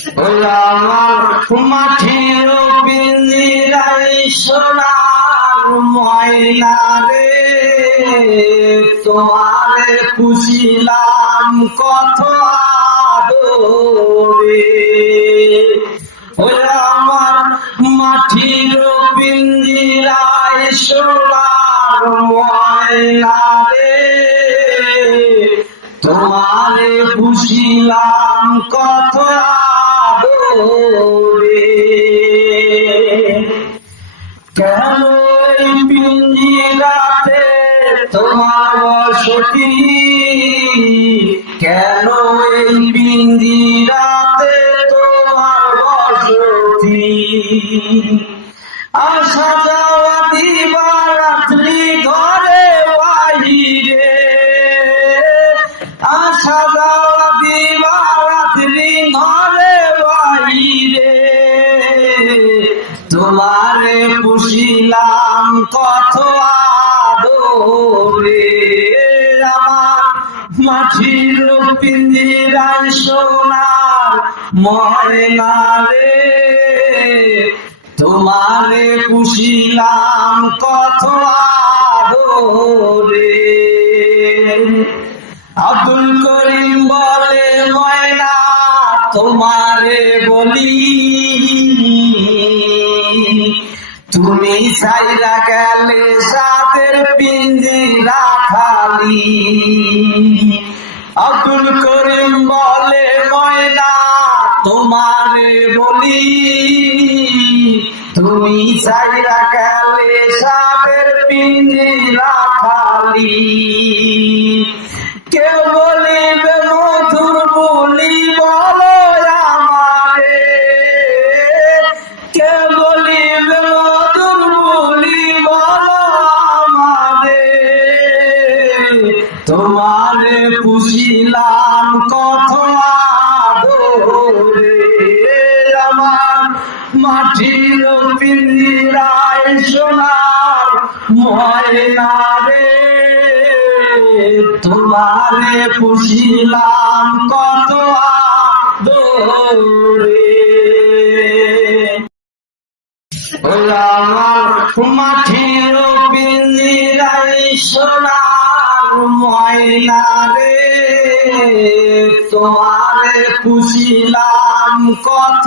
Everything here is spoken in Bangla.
আমার মাটির পিঞ্জিরায় সোনার ময়না রে, তোমারে পুষিলাম কত আদরে। আমার মাটির পিঞ্জিরায় সোনার ময়না রে, তোমারে পুষিলাম কত আদরে। কেন এই পিঞ্জিরাতে তোমার বসতি, কেন এই পিঞ্জিরাতে তোমার বসতি। আসা যাওয়া দিবারাত্রি ঘরে বাহিরে, আসা যাওয়া দিবারাত্রি ঘরে বাহিরে, তোমারে পুষিলাম কত আদরে। আমার মাটির পিঞ্জিরায় সোনার ময়না রে, তোমারে পুষিলাম কত আদরে। আব্দুল করিম বলে ময়না তোমারে বলি, তুমি ছাইরা গেলে সাদের পিঞ্জিরা খালি। আব্দুল করিম বলে ময়না তোমারে বলি, তুমি ছাইরা গেলে সাদের পিঞ্জিরা খালি। কেউ বলিবে মধুর বলি বলো আমারে, কেউ বলিবে মধুর বলি বলো আমারে, তোমারে পুষিলাম কত আদরে। আমার মাটির পিঞ্জিরায় সোনার ময়না রে, তোমারে পুষিলাম কত আদরে। আমার মাটির পিঞ্জিরায় সোনার ময়না রে, তোমারে পুষিলাম কত